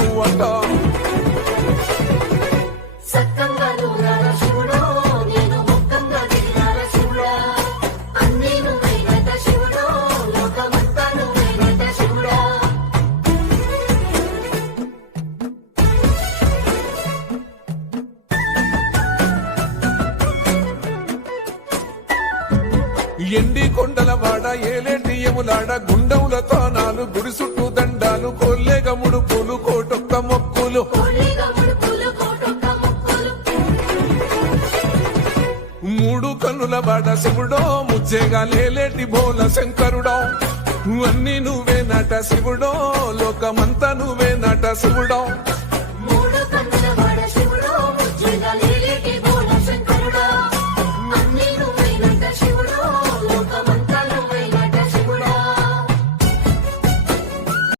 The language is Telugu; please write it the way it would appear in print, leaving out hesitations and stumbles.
నువ్వంట ఎండి కొండల వాడ ఏలేటి యములాడ గుండముల తానాలు గుడి చుట్టూ దండాలు కొల్లేగ ముడుపులు కోటొక్క మొక్కులు మూడు కన్నుల వాడ శివుడో ముచ్చేగా లేలేటి బోల శంకరుడో అన్ని నువ్వే నట శివుడో లోకమంతా నువ్వే నట శివుడో